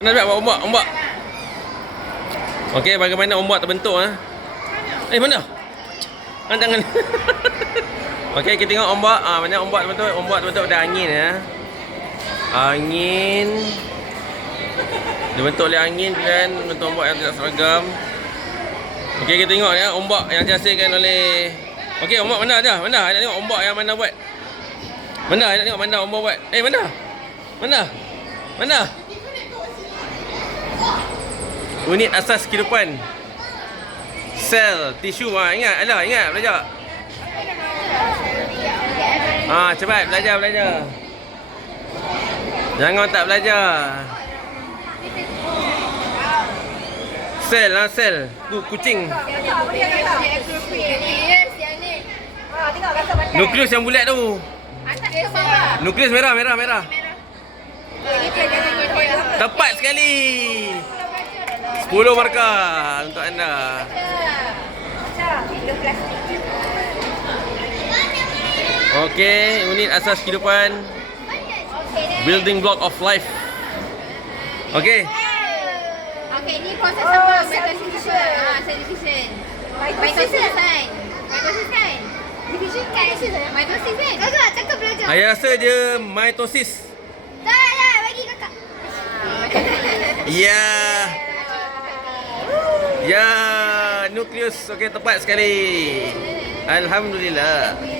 Mana buat ombak, ombak. Okey, bagaimana ombak terbentuk ah? Eh, mana? Ah, tangan. Okey, kita tengok ombak. Ah, mana ombak terbentuk? Ombak terbentuk ada angin ya. Angin. Dibentuk oleh angin kan, bentuk ombak yang tidak seragam. Okey, kita tengok ya ombak yang dihasilkan oleh Okey, ombak mana dah? Mana? Nak tengok ombak yang mana buat? Mana? Nak tengok mana ombak buat? Eh, mana? Mana? Mana? Unit asas kehidupan. Sel, tisu. Ha, ingat, ada, ingat belajar. Ha, cepat belajar, belajar. Jangan tak belajar. Sel lah, sel. Tu kucing. Nukleus yang bulat tu. Nukleus merah, merah, merah. Tepat sekali. 10 markah untuk anda. Okey, unit asas kehidupan. Building block of life. Okey. Okay, ni proses apa? Mitosis Ah, cell division. Mitosis kan? Mitosis kan? Division kan? Mitosis kan? Kakak, cakap belajar. Saya rasa dia mitosis. Tak, tak, bagi kakak. Ya. Ya, nukleus okey tepat sekali. Alhamdulillah.